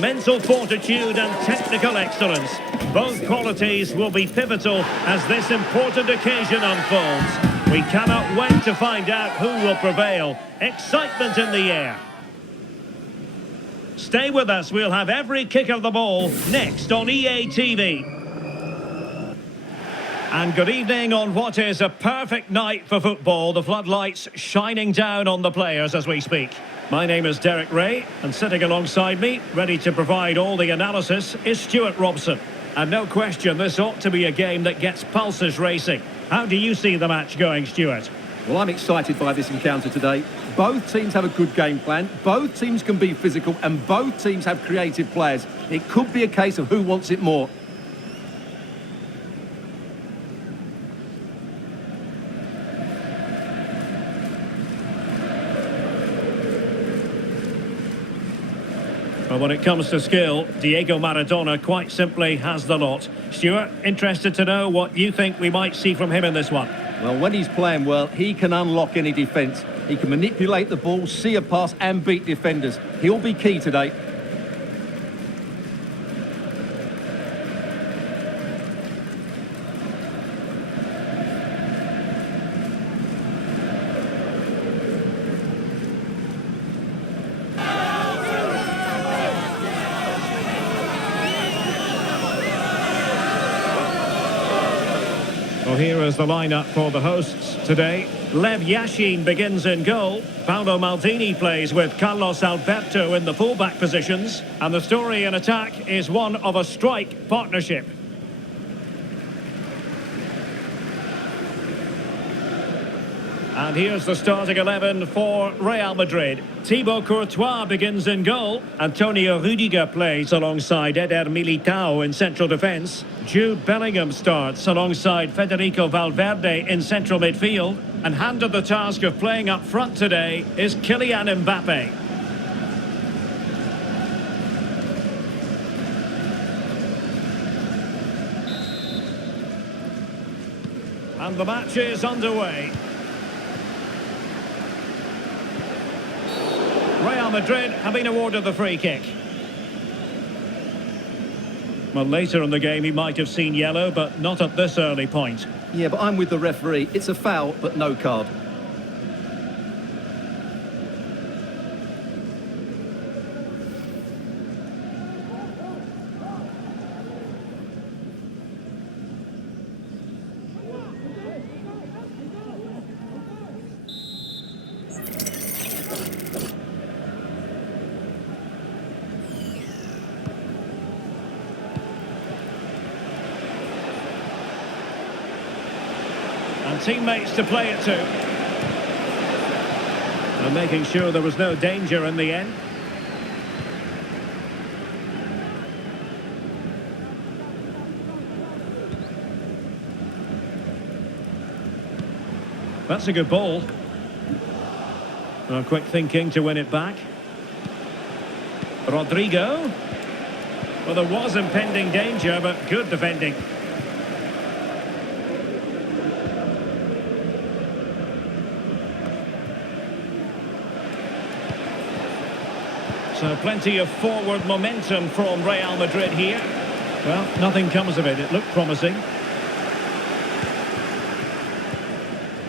mental fortitude and technical excellence. Both qualities will be pivotal as this important occasion unfolds. We cannot wait to find out who will prevail. Excitement in the air. Stay with us, we'll have every kick of the ball next on EA TV. And good evening on what is a perfect night for football. The floodlights shining down on the players as we speak. My name is Derek Ray, and sitting alongside me, ready to provide all the analysis, is Stuart Robson. And no question, this ought to be a game that gets pulses racing. How do you see the match going, Stuart? Well, I'm excited by this encounter today. Both teams have a good game plan, both teams can be physical, and both teams have creative players. It could be a case of who wants it more. Well, when it comes to skill, Diego Maradona quite simply has the lot. Stuart, interested to know what you think we might see from him in this one. Well, when he's playing well, he can unlock any defence. He can manipulate the ball, see a pass and beat defenders. He'll be key today. Well, here is the lineup for the hosts today. Lev Yashin begins in goal. Paolo Maldini plays with Carlos Alberto in the fullback positions. And the story in attack is one of a strike partnership. And here's the starting 11 for Real Madrid. Thibaut Courtois begins in goal. Antonio Rudiger plays alongside Eder Militao in central defence. Jude Bellingham starts alongside Federico Valverde in central midfield. And handed the task of playing up front today is Kylian Mbappe. And the match is underway. Real Madrid have been awarded the free kick. Well, later in the game he might have seen yellow, but not at this early point. Yeah, but I'm with the referee. It's a foul, but no card. And teammates to play it to. And making sure there was no danger in the end. That's a good ball. Quick thinking to win it back. Rodrigo. Well, there was impending danger, but good defending. So plenty of forward momentum from Real Madrid here. Well, nothing comes of it. It looked promising.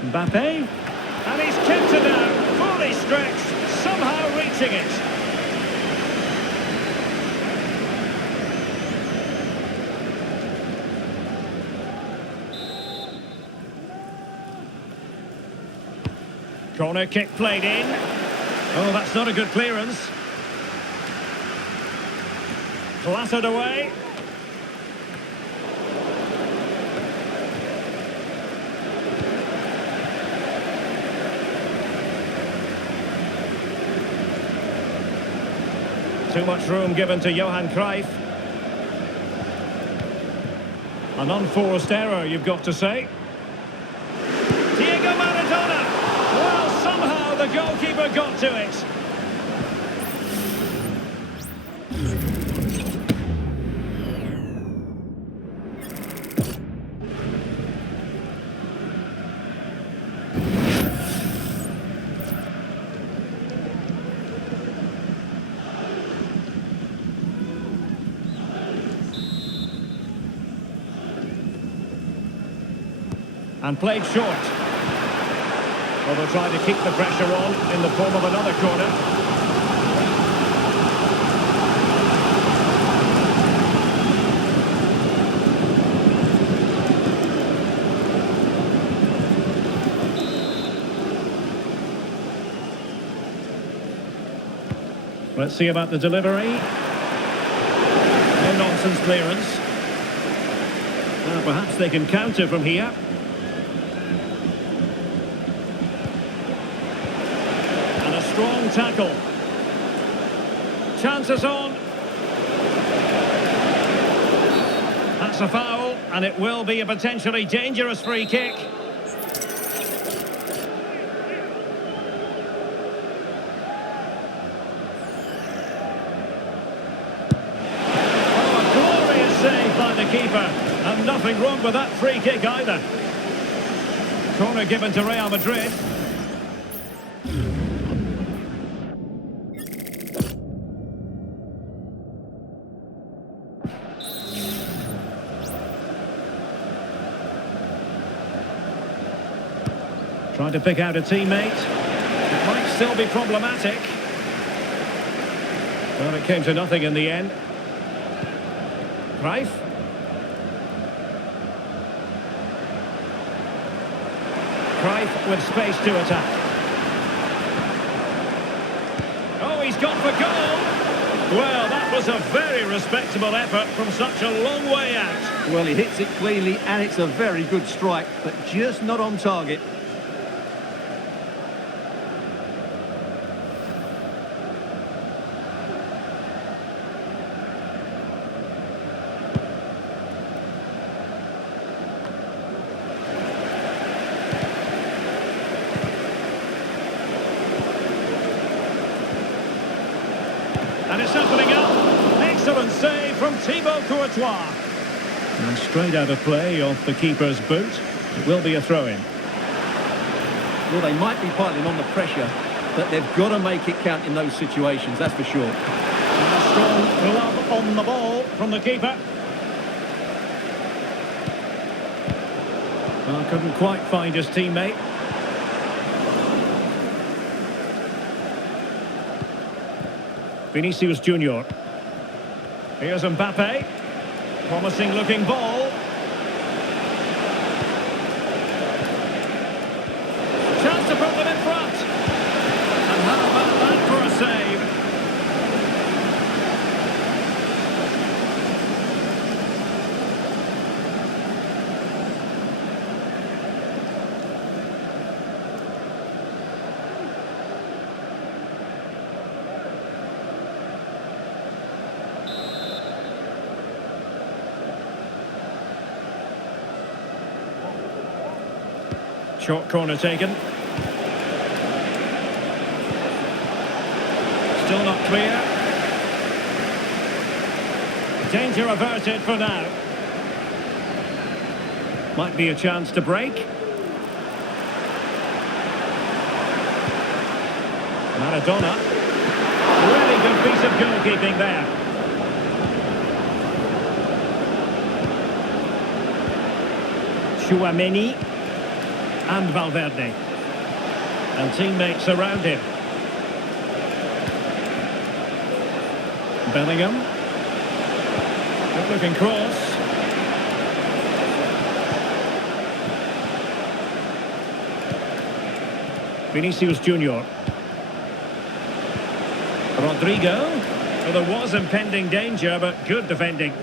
Mbappe. And he's kept it out. Fully stretched. Somehow reaching it. Corner kick played in. Oh, that's not a good clearance. Clattered away. Too much room given to Johan Cruyff. An unforced error, you've got to say. Diego Maradona! Well, somehow the goalkeeper got to it. And played short. Well, they'll try to keep the pressure on in the form of another corner. Let's see about the delivery. No nonsense clearance. Well, perhaps they can counter from here. And a strong tackle. Chances on. That's a foul, and it will be a potentially dangerous free kick. Keeper, and nothing wrong with that free kick either. Corner given to Real Madrid. Trying to pick out a teammate. It might still be problematic. Well, it came to nothing in the end. Cruyff. Cruyff with space to attack. Oh, he's gone for goal! Well, that was a very respectable effort from such a long way out. Well, he hits it cleanly, and it's a very good strike, but just not on target. And it's opening up. Excellent save from Thibaut Courtois. And straight out of play off the keeper's boot. It will be a throw-in. Well, they might be piling on the pressure, but they've got to make it count in those situations, that's for sure. And a strong glove on the ball from the keeper. Well, couldn't quite find his teammate. Vinicius Junior. Here's Mbappe. Promising looking ball. Chance to put them in front. And how about that for a save? Short corner taken. Still not clear. Danger averted for now. Might be a chance to break. Maradona. Really good piece of goalkeeping there. Chouameni. And Valverde. And teammates around him. Bellingham. Good looking cross. Vinicius Junior. Rodrigo. Well, there was impending danger, but good defending.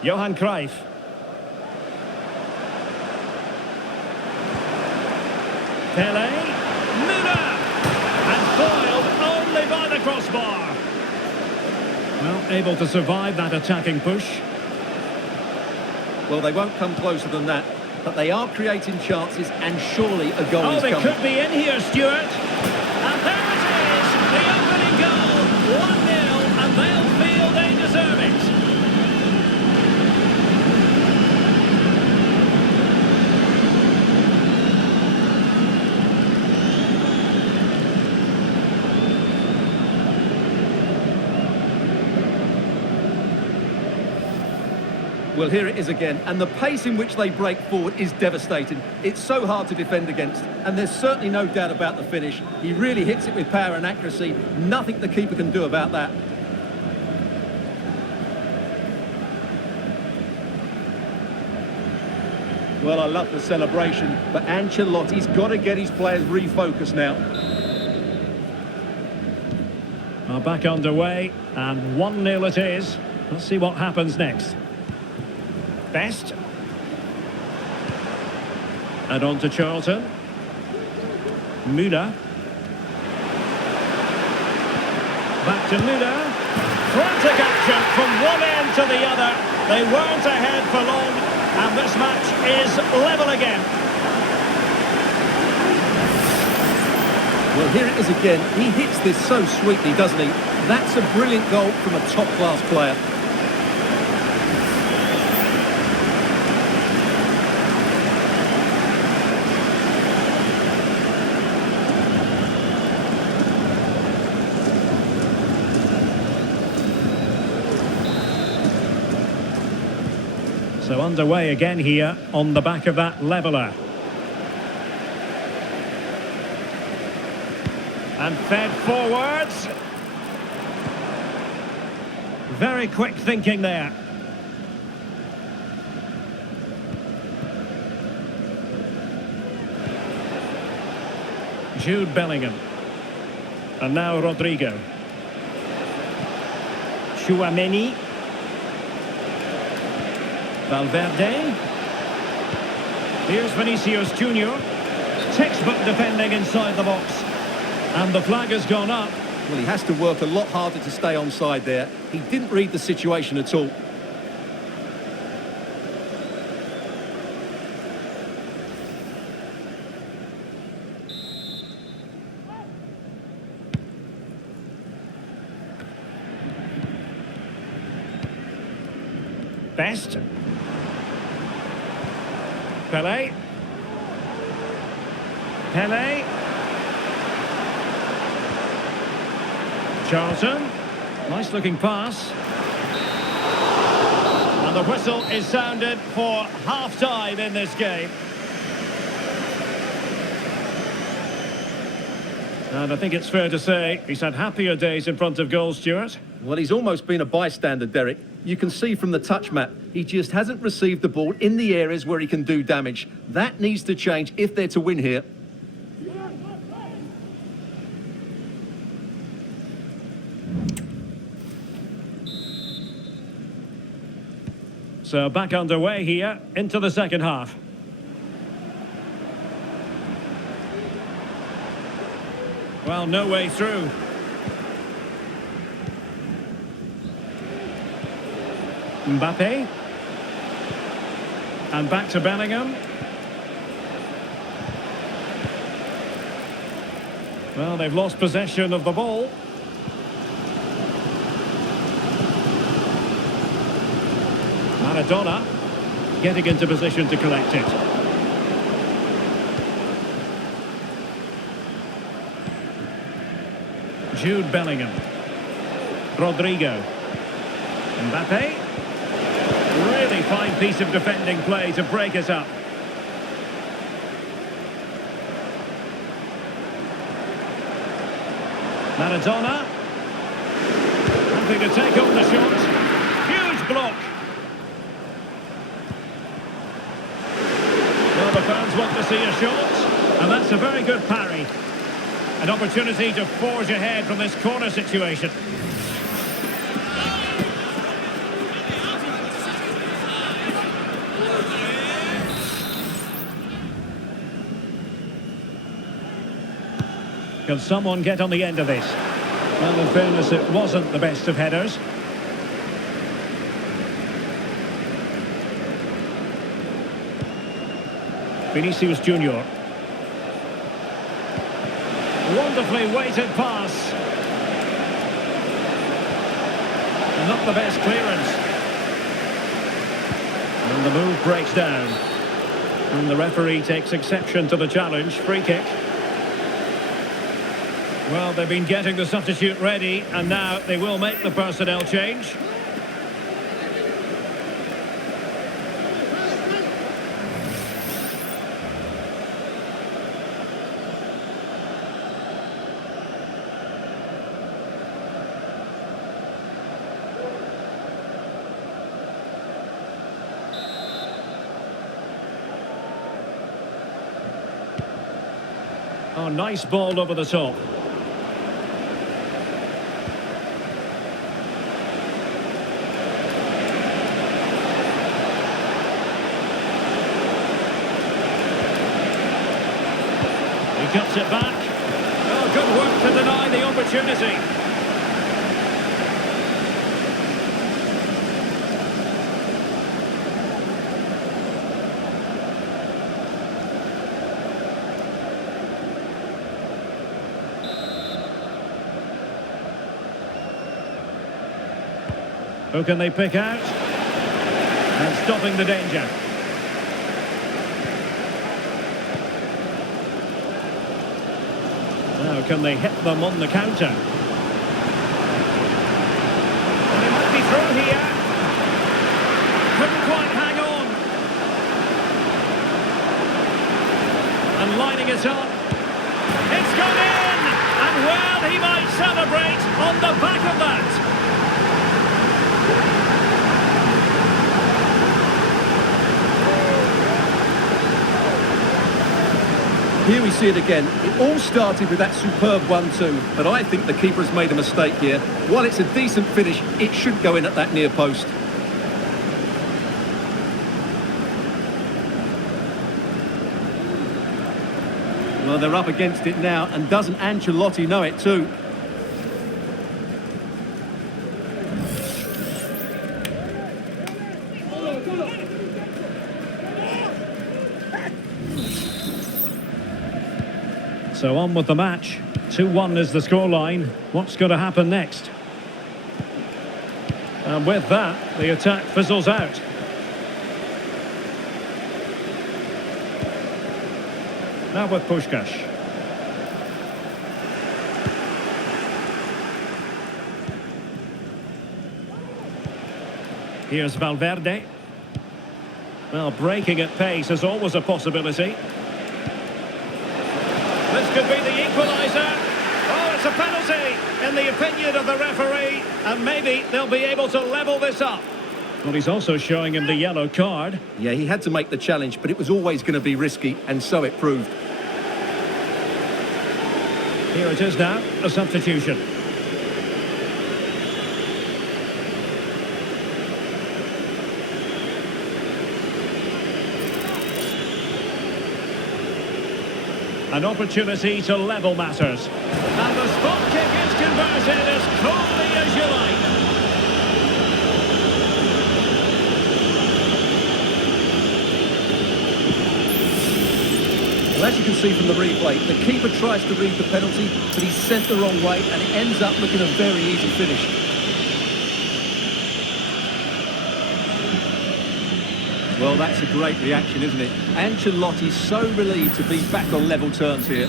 Johan Cruyff. Pele. Müller! And foiled only by the crossbar. Well, able to survive that attacking push. Well, they won't come closer than that, but they are creating chances, and surely a goal is they coming. could be in here, Stuart. And there it is! The opening goal! 1-0, and they'll feel they deserve it. Well, here it is again, and the pace in which they break forward is devastating. It's so hard to defend against, and there's certainly no doubt about the finish. He really hits it with power and accuracy. Nothing the keeper can do about that. Well, I love the celebration, but Ancelotti's got to get his players refocused now. Well, back underway, and 1-0 it is. Let's see what happens next. Best. And on to Charlton. Müller. Back to Müller. Frantic action from one end to the other. They weren't ahead for long, and this match is level again. Well, here it is again. He hits this so sweetly, doesn't he? That's a brilliant goal from a top-class player. So underway again here on the back of that leveller. And fed forwards. Very quick thinking there. Jude Bellingham. And now Rodrigo. Chouameni. Valverde. Here's Vinicius Junior. Textbook defending inside the box. And the flag has gone up. Well, he has to work a lot harder to stay onside there. He didn't read the situation at all. Best. Pelé. Pelé. Charlton. Nice looking pass. And the whistle is sounded for half-time in this game. And I think it's fair to say he's had happier days in front of goal, Stuart. Well, he's almost been a bystander, Derek. You can see from the touch map, he just hasn't received the ball in the areas where he can do damage. That needs to change if they're to win here. So back underway here into the second half. Well, no way through. Mbappe. And back to Bellingham. Well, they've lost possession of the ball. Maradona getting into position to collect it. Jude Bellingham. Rodrigo. Mbappe. Really fine piece of defending play to break it up. Maradona. Happy to take on the shot. Huge block. Well, the fans want to see a shot, and that's a very good parry. An opportunity to forge ahead from this corner situation. Can someone get on the end of this? Well, in fairness, it wasn't the best of headers. Vinicius Junior. Wonderfully weighted pass. Not the best clearance. And the move breaks down. And the referee takes exception to the challenge. Free kick. Well, they've been getting the substitute ready, and now they will make the personnel change. Oh, nice ball over the top. He cuts it back. Oh, good work to deny the opportunity. Who can they pick out? And stopping the danger. Now can they hit them on the counter? And he might be through here. Couldn't quite hang on. And lining it up. It's gone in! And well, he might celebrate on the back of that. Here we see it again. It all started with that superb 1-2, but I think the keeper has made a mistake here. While it's a decent finish, it should go in at that near post. Well, they're up against it now, and doesn't Ancelotti know it too? So on with the match. 2-1 is the scoreline. What's going to happen next? And with that, the attack fizzles out. Now with Puskás. Here's Valverde. Well, breaking at pace is always a possibility. This could be the equaliser. Oh, it's a penalty, in the opinion of the referee. And maybe they'll be able to level this up. Well, he's also showing him the yellow card. Yeah, he had to make the challenge, but it was always going to be risky, and so it proved. Here it is now, a substitution. An opportunity to level matters. And the spot kick is converted as coolly as you like. Well, as you can see from the replay, the keeper tries to read the penalty, but he's sent the wrong way, and it ends up looking a very easy finish. Well, that's a great reaction, isn't it? Ancelotti's so relieved to be back on level terms here.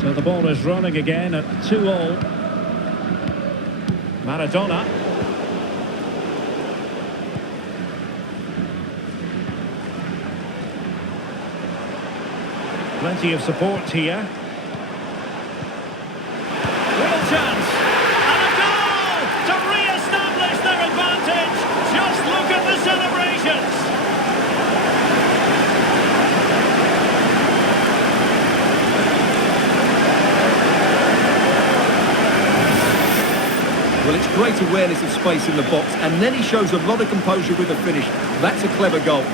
So the ball is running again at 2-all. Maradona. Plenty of support here. Real chance. And a goal to re-establish their advantage. Just look at the celebrations. Well, it's great awareness of space in the box, and then he shows a lot of composure with the finish. That's a clever goal.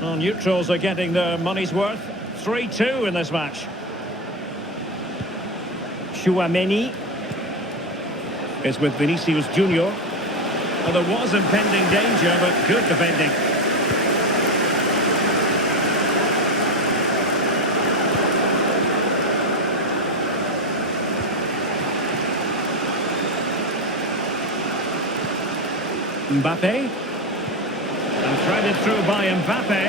Well, neutrals are getting their money's worth. 3-2 in this match. Tchouaméni is with Vinicius Junior. Well, there was impending danger, but good defending. Mbappe. And threaded through by Mbappe.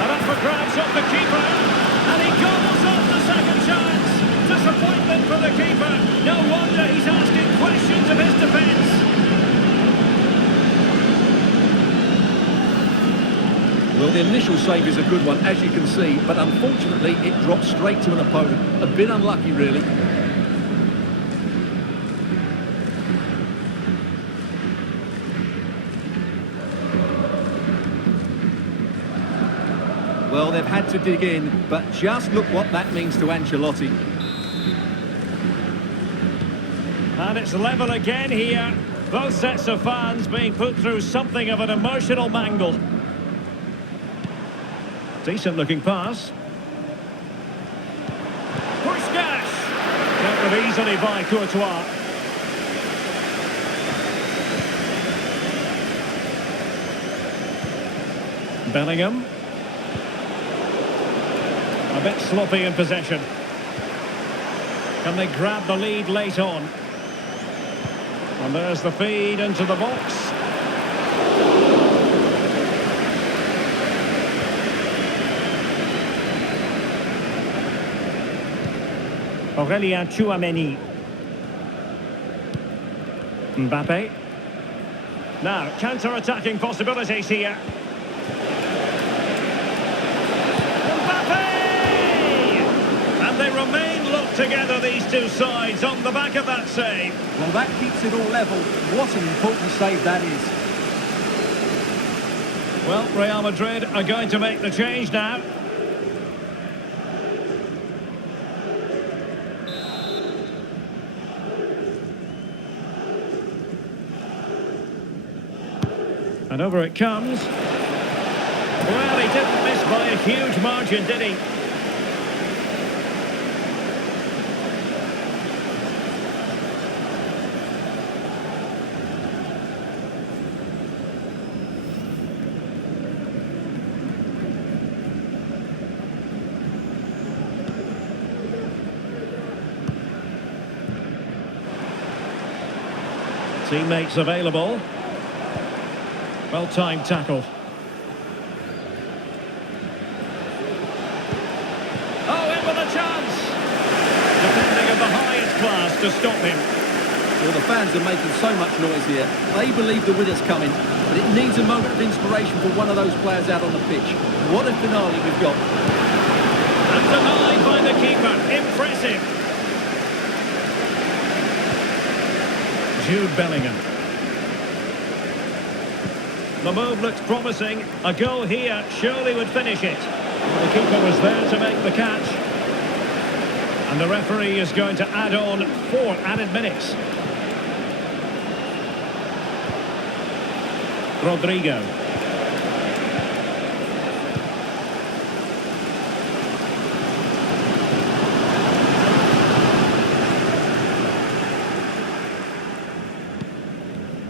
And up for grabs off the keeper. And he gobbles up the second chance. Disappointment for the keeper. No wonder he's asking questions of his defence. Well, the initial save is a good one, as you can see, but unfortunately it dropped straight to an opponent. A bit unlucky, really. Well, they've had to dig in, but just look what that means to Ancelotti. And it's level again here. Both sets of fans being put through something of an emotional mangle. Decent looking pass. Puskas! Dealt with easily by Courtois. Bellingham. A bit sloppy in possession. Can they grab the lead late on? And there's the feed into the box. Aurélien Tchouameni. Mbappe. Now, counter-attacking possibilities here. They remain locked together, these two sides, on the back of that save. Well, that keeps it all level. What an important save that is. Well, Real Madrid are going to make the change now. And over it comes. Well, he didn't miss by a huge margin, did he? Teammates available. Well-timed tackle. Oh, in with a chance! Defending of the highest class to stop him. Well, the fans are making so much noise here. They believe the winner's coming, but it needs a moment of inspiration for one of those players out on the pitch. What a finale we've got. And denied by the keeper. Impressive. Jude Bellingham. The move looks promising. A goal here surely would finish it. The keeper was there to make the catch. And the referee is going to add on 4 added minutes. Rodrigo.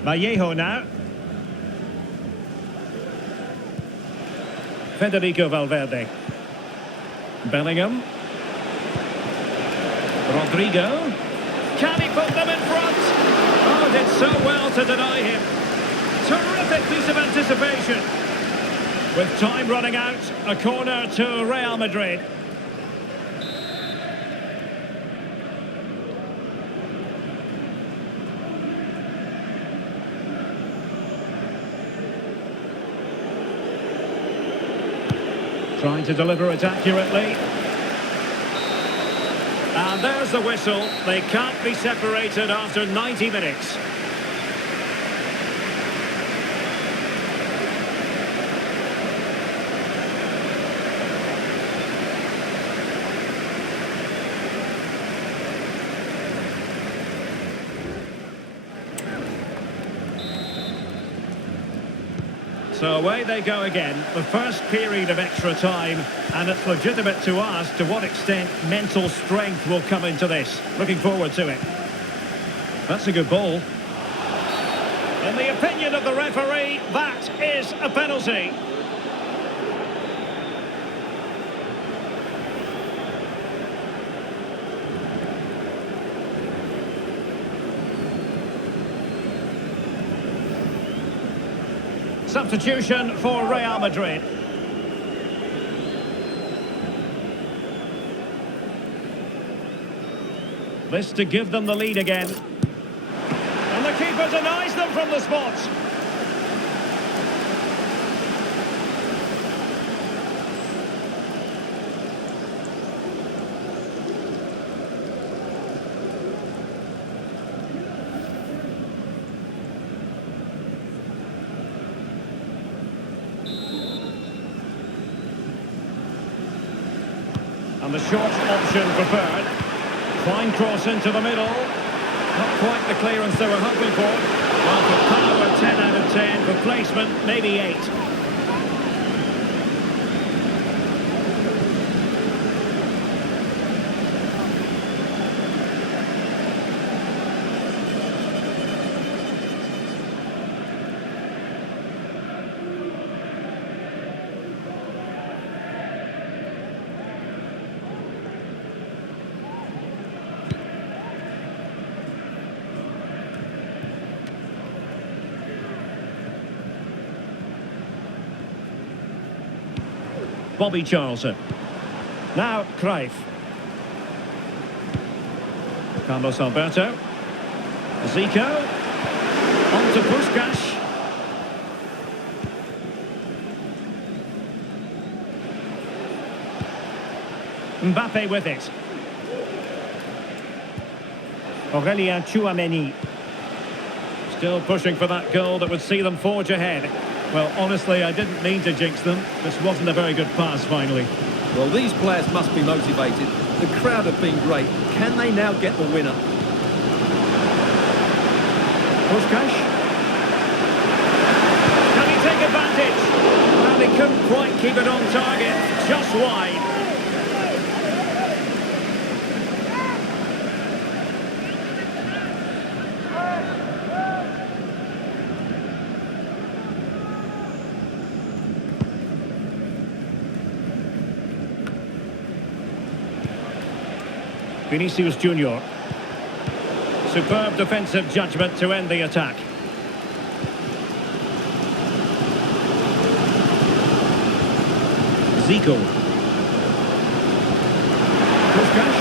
Vallejo now. Federico Valverde. Bellingham. Rodrigo. Can he put them in front? Oh, did so well to deny him. Terrific piece of anticipation. With time running out, a corner to Real Madrid. Trying to deliver it accurately. And there's the whistle. They can't be separated after 90 minutes. So away they go again, the first period of extra time, and it's legitimate to ask to what extent mental strength will come into this. Looking forward to it. That's a good ball. In the opinion of the referee, that is a penalty. Substitution for Real Madrid. This to give them the lead again. And the keeper denies them from the spot. And the short option preferred. Fine cross into the middle. Not quite the clearance they were hoping for. Well, for power, 10 out of 10. For placement, maybe 8. Bobby Charlton. Now Cruyff. Carlos Alberto. Zico. On to Puskás. Mbappe with it. Aurélien Tchouaméni. Still pushing for that goal that would see them forge ahead. Well, honestly, I didn't mean to jinx them. This wasn't a very good pass, finally. Well, these players must be motivated. The crowd have been great. Can they now get the winner? Puskás. Can he take advantage? Well, he couldn't quite keep it on target. Just wide. Vinicius Junior. Superb defensive judgment to end the attack. Zico. Puskás.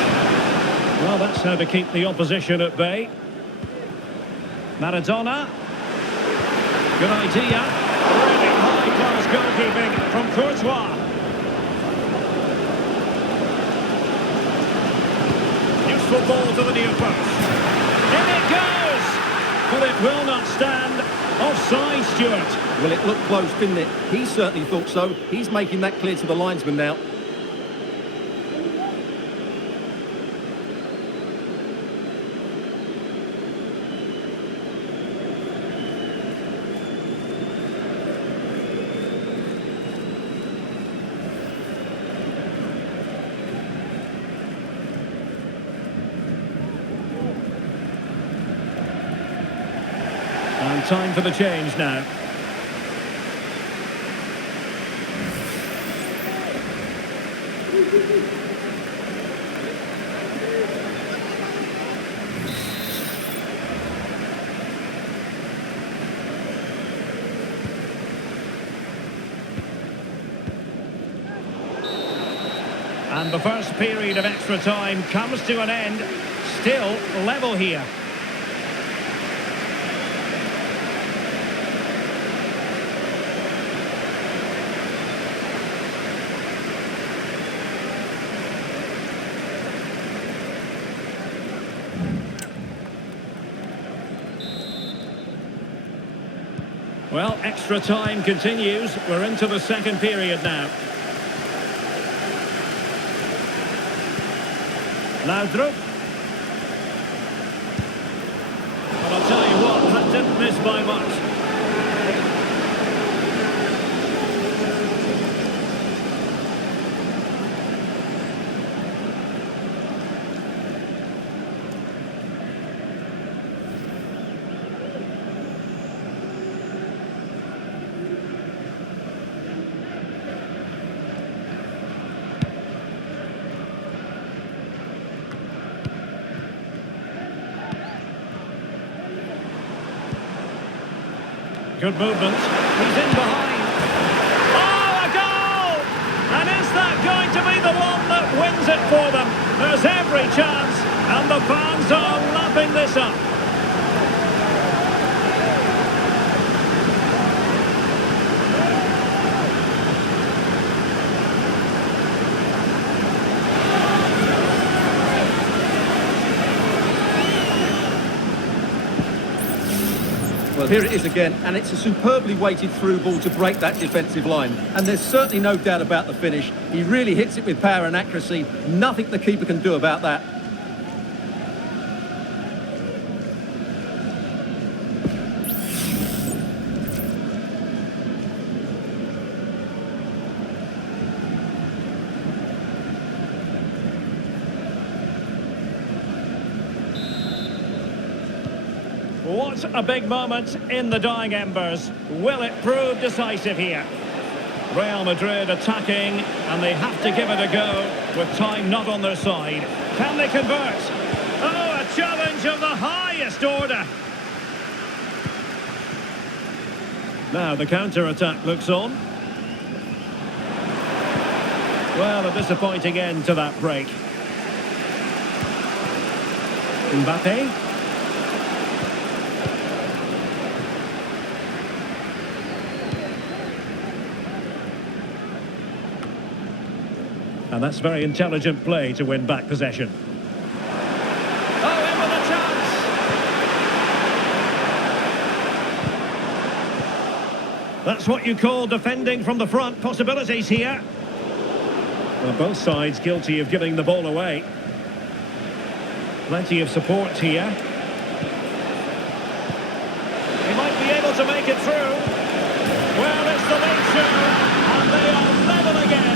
Well, that's how to keep the opposition at bay. Maradona. Good idea. Really high-class goalkeeping from Courtois. Ball to the near post. In it goes! But it will not stand. Offside, Stuart. Well, it looked close, didn't it? He certainly thought so. He's making that clear to the linesman now. And time for the change now. And the first period of extra time comes to an end. Still level here. Well, extra time continues. We're into the second period now. Laudrup. Well, I'll tell you what, that didn't miss by much. Good movement. He's in behind. Oh, a goal! And is that going to be the one that wins it for them? There's every chance. And the fans are lapping this up. Well, here it is again, and it's a superbly weighted through ball to break that defensive line. And there's certainly no doubt about the finish. He really hits it with power and accuracy. Nothing the keeper can do about that. What a big moment in the dying embers. Will it prove decisive here? Real Madrid attacking, and they have to give it a go with time not on their side. Can they convert? Oh, a challenge of the highest order. Now the counter-attack looks on. Well, a disappointing end to that break. Mbappe. And that's very intelligent play to win back possession. Oh, in with a chance! That's what you call defending from the front. Possibilities here. Well, both sides guilty of giving the ball away. Plenty of support here. He might be able to make it through. Well, it's the late show, and they are level again.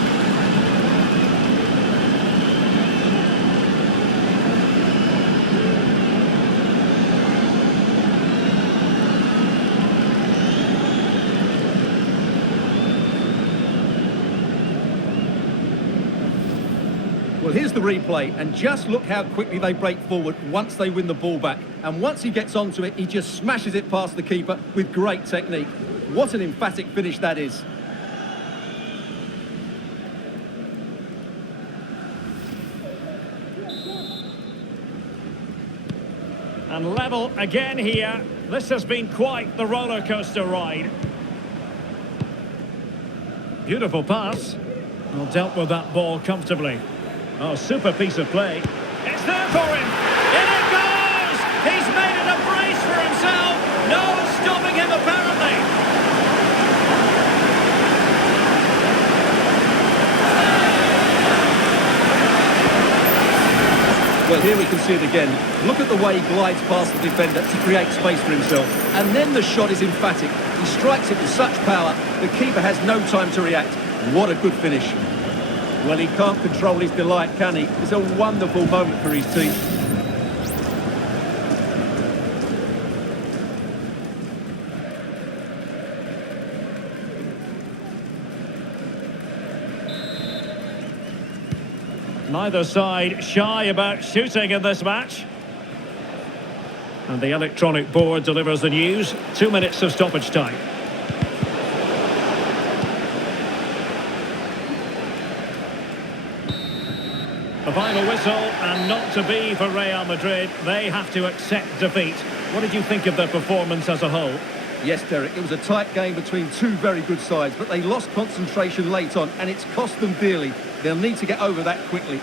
Well, here's the replay, and just look how quickly they break forward once they win the ball back. And once he gets onto it, he just smashes it past the keeper with great technique. What an emphatic finish that is. And level again here. This has been quite the roller coaster ride. Beautiful pass. Well, dealt with that ball comfortably. Oh, super piece of play. It's there for him. In it goes! He's made it a brace for himself. No one's stopping him, apparently. Well, here we can see it again. Look at the way he glides past the defender to create space for himself. And then the shot is emphatic. He strikes it with such power, the keeper has no time to react. What a good finish. Well, he can't control his delight, can he? It's a wonderful moment for his team. Neither side shy about shooting in this match. And the electronic board delivers the news. 2 minutes of stoppage time. The final whistle, and not to be for Real Madrid. They have to accept defeat. What did you think of their performance as a whole? Yes, Derek, it was a tight game between two very good sides, but they lost concentration late on, and it's cost them dearly. They'll need to get over that quickly.